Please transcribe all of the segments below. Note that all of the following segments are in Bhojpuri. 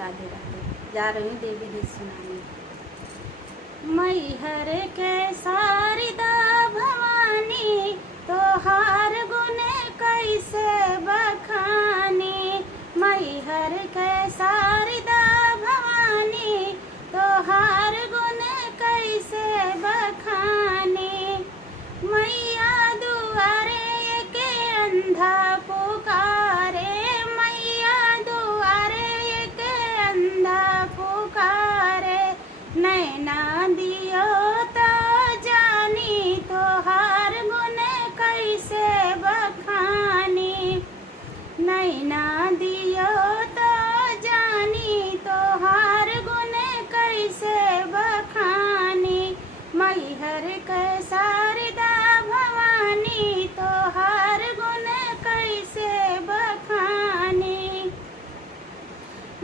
राधे राधे। जा रही हूँ देवी गीत सुनाने। मैहर के शारदा भवानी तोहार गुण कैसे बखानी। मैहर के शारदा भवानी तोहार गुण कैसे बखानी। मैया दुआरे के अंधा पुकारे, मैया दुआरे के अंधा पुकारे। नैना दियो तो जानी तोहार गुण कैसे बखानी। नैना दियो तो जानी तोहार गुण कैसे बखानी। मैहर के शारदा भवानी तोहार गुण कैसे बखानी।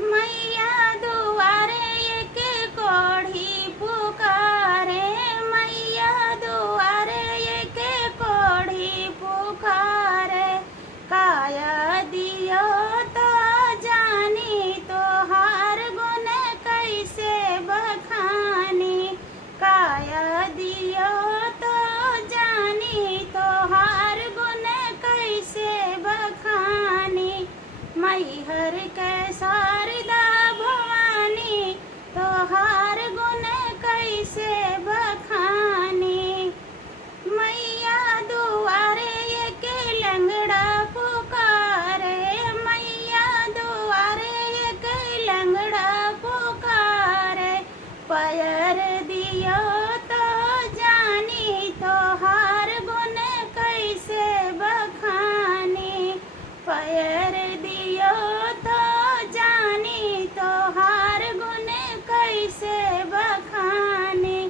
मैया दुआरे के कोढ़ी पुकारे, मैया दुआरे के कोढ़ी पुकारे। काया दियो तो जानी तोहार गुण कैसे बखानी। काया दियो तो जानी तोहार गुण कैसे बखानी। मैहर के शारदा भवानी तोहार गुण कैसे बखानी। मैया दुआरे के लंगड़ा पुकारे, मैया दुआरे के लंगड़ा पुकारे। पैर दियो तो जानी तोहार गुण कैसे बखानी। पैर दियो तो जानी तोहार गुण कैसे बखानी।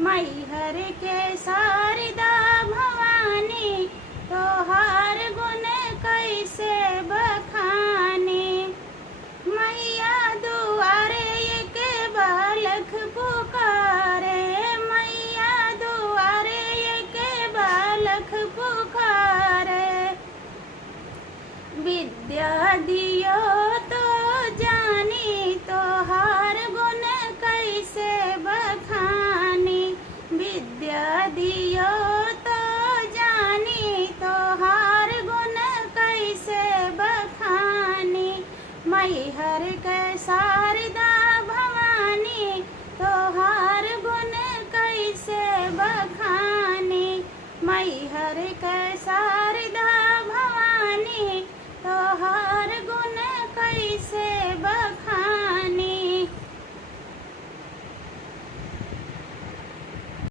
मैहर के शारदा भवानी तोहार गुण कैसे बखानी। मैया दुआरे के बालक पुकारे, मैया दुआरे के बालक पुकारे। विद्या दियो तो जानी तोहार गुण कैसे बखानी। विद्या दियो तो जानी तोहार गुण कैसे बखानी। मैहर के शारदा भवानी तोहार गुण कैसे बखानी। मैहर